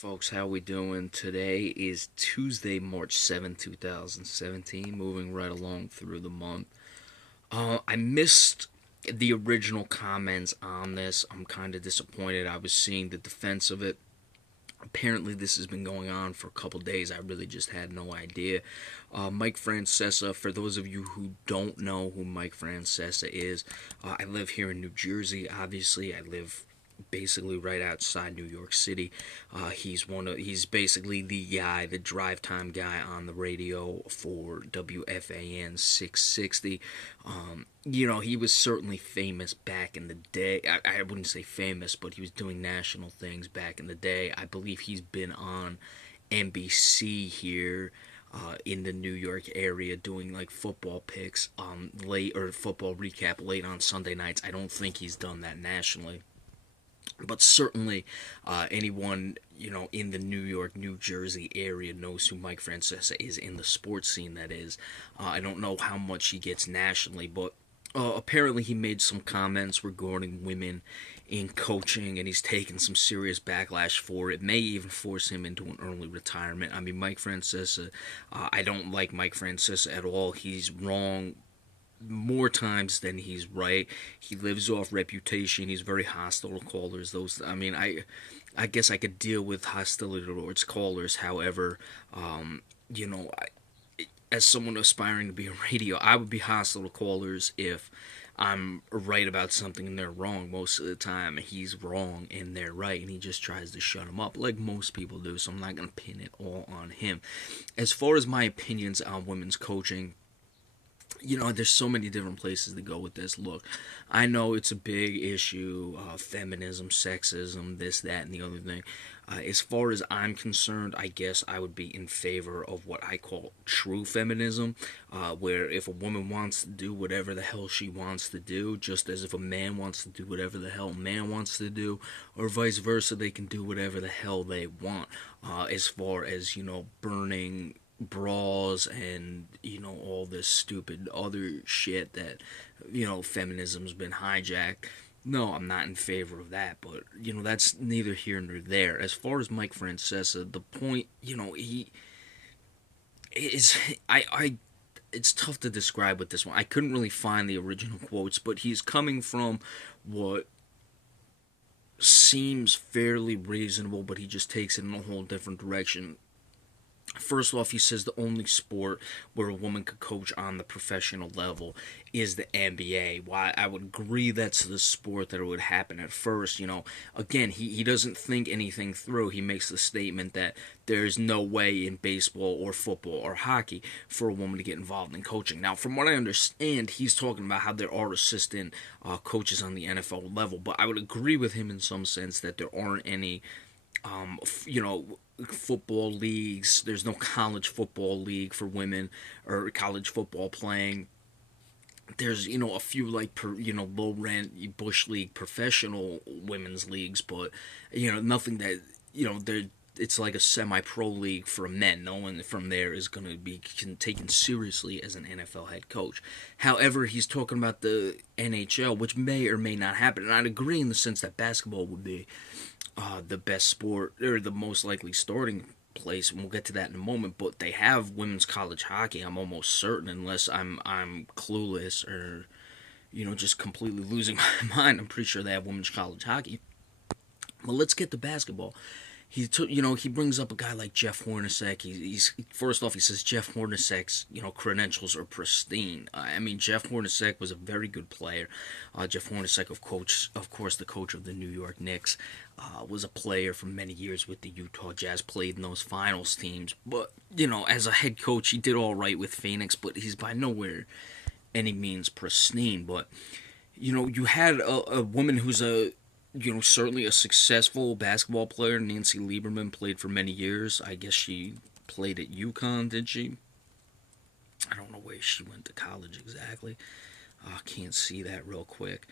Folks, how we doing? Today is Tuesday, March 7th, 2017, moving right along through the month. I missed the original comments on this. I'm kind of disappointed. I was seeing the defense of it. Apparently, this has been going on for a couple days. I really just had no idea. Mike Francesa, for those of you who don't know who Mike Francesa is, I live here in New Jersey. Obviously, I live basically right outside New York City. He's basically the guy, the drive time guy on the radio for WFAN 660. He was certainly famous back in the day. I wouldn't say famous, but he was doing national things back in the day. I believe he's been on NBC here in the New York area doing like football picks late or football recap late on Sunday nights. I don't think he's done that nationally. But certainly, anyone in the New York, New Jersey area knows who Mike Francesa is in the sports scene. That is, I don't know how much he gets nationally, but apparently he made some comments regarding women in coaching, and he's taken some serious backlash for it. May even force him into an early retirement. I mean, Mike Francesa, I don't like Mike Francesa at all. He's wrong more times than he's right. He lives off reputation. He's very hostile to callers. I guess I could deal with hostility towards callers. However, as someone aspiring to be a radio, I would be hostile to callers if I'm right about something and they're wrong. Most of the time, he's wrong and they're right, and he just tries to shut him up like most people do. So I'm not gonna pin it all on him. As far as my opinions on women's coaching, there's so many different places to go with this. Look, I know it's a big issue, feminism, sexism, this, that, and the other thing. As far as I'm concerned, I guess I would be in favor of what I call true feminism, where if a woman wants to do whatever the hell she wants to do, just as if a man wants to do whatever the hell a man wants to do, or vice versa, they can do whatever the hell they want, as far as, burning bras and all this stupid other shit that feminism's been hijacked. No, I'm not in favor of that, but that's neither here nor there. As far as Mike Francesa, the point, he is I it's tough to describe with this one. I couldn't really find the original quotes, but he's coming from what seems fairly reasonable, but he just takes it in a whole different direction. First off, he says the only sport where a woman could coach on the professional level is the NBA. Why I would agree that's the sport that it would happen at first. Again, he doesn't think anything through. He makes the statement that there's no way in baseball or football or hockey for a woman to get involved in coaching. Now, from what I understand, he's talking about how there are assistant coaches on the NFL level, but I would agree with him in some sense that there aren't any football leagues. There's no college football league for women or college football playing. There's a few like low rent bush league professional women's leagues, but nothing that they're it's like a semi-pro league for men. No one from there is going to be taken seriously as an NFL head coach. However, he's talking about the NHL, which may or may not happen, and I'd agree in the sense that basketball would be the best sport or the most likely starting place, and we'll get to that in a moment. But they have women's college hockey. I'm almost certain, unless I'm clueless or just completely losing my mind. I'm pretty sure they have women's college hockey. But let's get to basketball. He brings up a guy like Jeff Hornacek. He's first off, he says Jeff Hornacek's credentials are pristine. Jeff Hornacek was a very good player. Jeff Hornacek, of course, the coach of the New York Knicks, was a player for many years with the Utah Jazz. Played in those finals teams, but as a head coach, he did all right with Phoenix, but he's by nowhere any means pristine. But you had a woman who's certainly a successful basketball player. Nancy Lieberman played for many years. I guess she played at UConn, did she? I don't know where she went to college exactly. I can't see that real quick.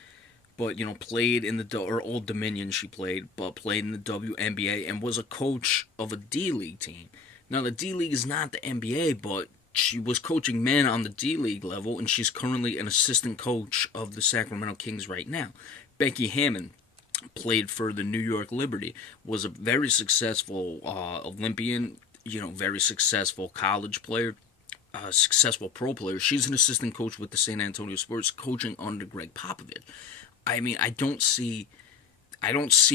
But, played in the Old Dominion she played, but played in the WNBA and was a coach of a D-League team. Now, the D-League is not the NBA, but she was coaching men on the D-League level, and she's currently an assistant coach of the Sacramento Kings right now. Becky Hammon. played for the New York Liberty, was a very successful Olympian, very successful college player, successful pro player. She's an assistant coach with the San Antonio Spurs, coaching under Greg Popovich. I mean, I don't see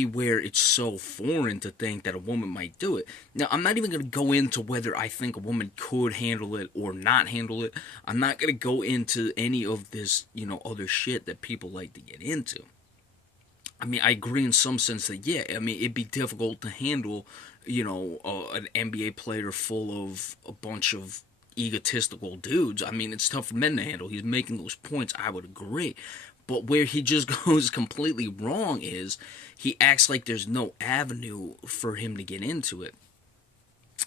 where it's so foreign to think that a woman might do it. Now, I'm not even going to go into whether I think a woman could handle it or not handle it. I'm not going to go into any of this, other shit that people like to get into. I mean, I agree in some sense that, yeah, I mean, it'd be difficult to handle, an NBA player full of a bunch of egotistical dudes. I mean, it's tough for men to handle. He's making those points. I would agree. But where he just goes completely wrong is he acts like there's no avenue for him to get into it.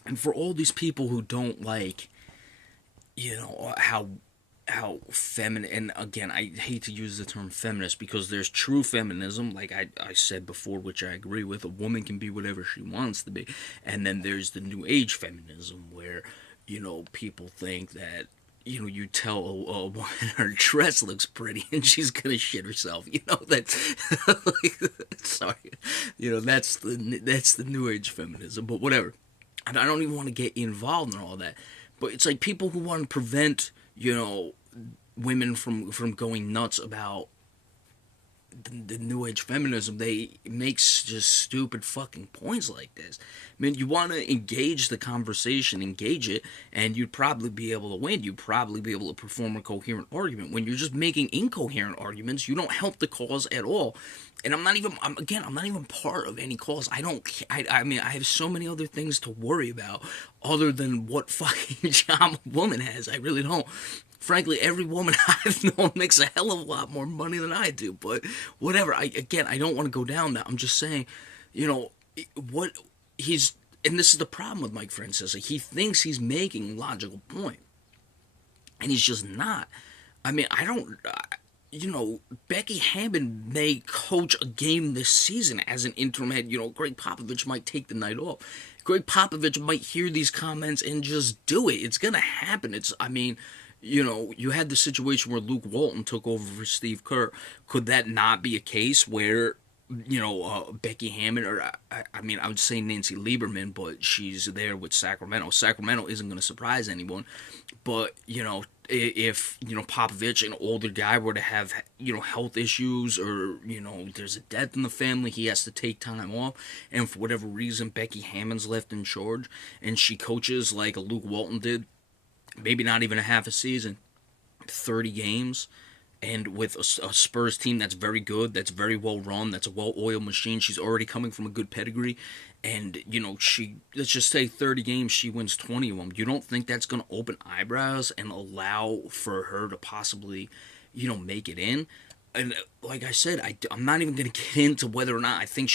And for all these people who don't like, how feminine, and again, I hate to use the term feminist because there's true feminism, like I said before, which I agree with. A woman can be whatever she wants to be. And then there's the new age feminism where, people think that, you tell a woman her dress looks pretty and she's gonna shit herself. That sorry, that's the new age feminism. But whatever. And I don't even want to get involved in all that. But it's like people who want to prevent, women from going nuts about the new age feminism. They makes just stupid fucking points like this. I mean, you want to engage the conversation, engage it, and you'd probably be able to win. You'd probably be able to perform a coherent argument. When you're just making incoherent arguments, you don't help the cause at all. And I'm not even part of any cause. I mean, I have so many other things to worry about other than what fucking job a woman has. I really don't. Frankly, every woman I've known makes a hell of a lot more money than I do. But whatever. I don't want to go down that. I'm just saying, what he's, and this is the problem with Mike Francesa. He thinks he's making a logical point, and he's just not. I mean, I don't. Becky Hammond may coach a game this season as an interim head. Greg Popovich might take the night off. Greg Popovich might hear these comments and just do it. It's gonna happen. You had the situation where Luke Walton took over for Steve Kerr. Could that not be a case where, Becky Hammond, or I would say Nancy Lieberman, but she's there with Sacramento. Sacramento isn't going to surprise anyone. But, if, Popovich, an older guy, were to have, health issues or, there's a death in the family, he has to take time off. And for whatever reason, Becky Hammond's left in charge and she coaches like a Luke Walton did. Maybe not even a half a season, 30 games, and with a Spurs team that's very good, that's very well run, that's a well-oiled machine. She's already coming from a good pedigree, and, let's just say 30 games, she wins 20 of them. You don't think that's going to open eyebrows and allow for her to possibly, make it in? And like I said, I'm not even going to get into whether or not I think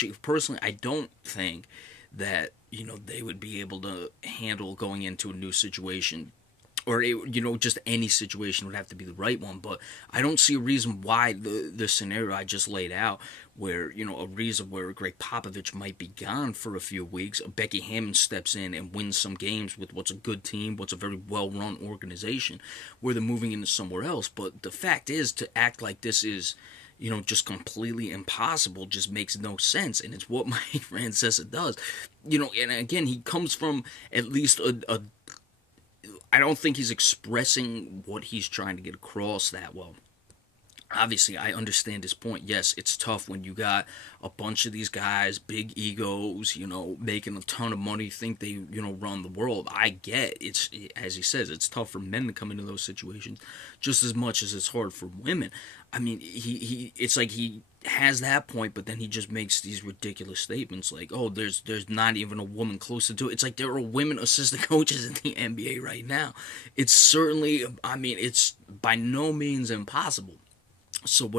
I don't think that, they would be able to handle going into a new situation, or just any situation would have to be the right one. But I don't see a reason why the scenario I just laid out, where a reason where Greg Popovich might be gone for a few weeks, Becky Hammond steps in and wins some games with what's a good team, what's a very well-run organization, where they're moving into somewhere else. But the fact is, to act like this is just completely impossible just makes no sense, and it's what Mike Francesa does. And again, he comes from at least a I don't think he's expressing what he's trying to get across that well. Obviously, I understand his point. Yes, it's tough when you got a bunch of these guys, big egos, making a ton of money, think they, run the world. I get it's, as he says, it's tough for men to come into those situations just as much as it's hard for women. I mean, it's like he has that point, but then he just makes these ridiculous statements like, "Oh, there's not even a woman close to it." It's like there are women assistant coaches in the NBA right now. It's certainly, it's by no means impossible. So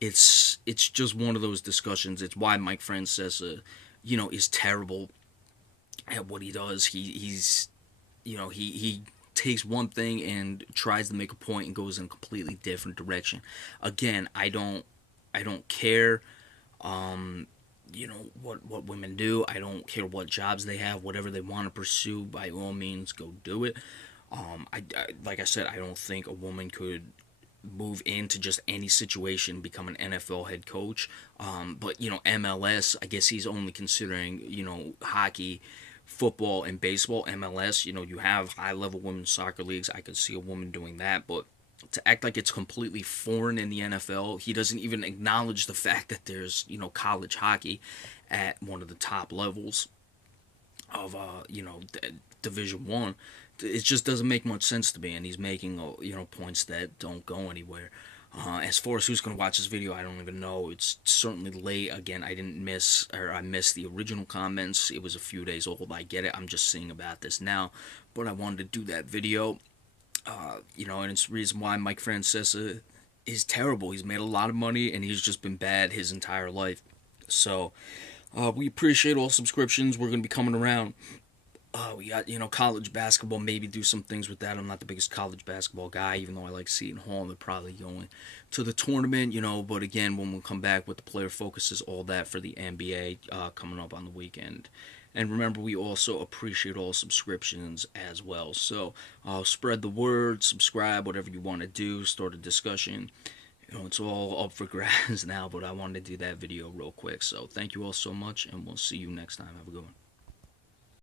it's just one of those discussions. It's why Mike Francesa, is terrible at what he does. He takes one thing and tries to make a point and goes in a completely different direction. Again, I don't care, what women do. I don't care what jobs they have. Whatever they want to pursue, by all means, go do it. Like I said, I don't think a woman could move into just any situation, become an NFL head coach. But MLS, I guess he's only considering hockey, football, and baseball. MLS, you have high level women's soccer leagues. I could see a woman doing that, but to act like it's completely foreign in the NFL, he doesn't even acknowledge the fact that there's college hockey at one of the top levels of Division One. It just doesn't make much sense to me, and he's making points that don't go anywhere. As far as who's going to watch this video, I don't even know. It's certainly late. Again, I missed the original comments. It was a few days old. I get it. I'm just seeing about this now, but I wanted to do that video. And it's the reason why Mike Francesa is terrible. He's made a lot of money, and he's just been bad his entire life. So, we appreciate all subscriptions. We're going to be coming around. We got, college basketball, maybe do some things with that. I'm not the biggest college basketball guy, even though I like Seton Hall. They're probably going to the tournament, but again, when we come back with the player focuses, all that for the NBA coming up on the weekend. And remember, we also appreciate all subscriptions as well. So spread the word, subscribe, whatever you want to do, start a discussion. It's all up for grabs now, but I wanted to do that video real quick. So thank you all so much, and we'll see you next time. Have a good one.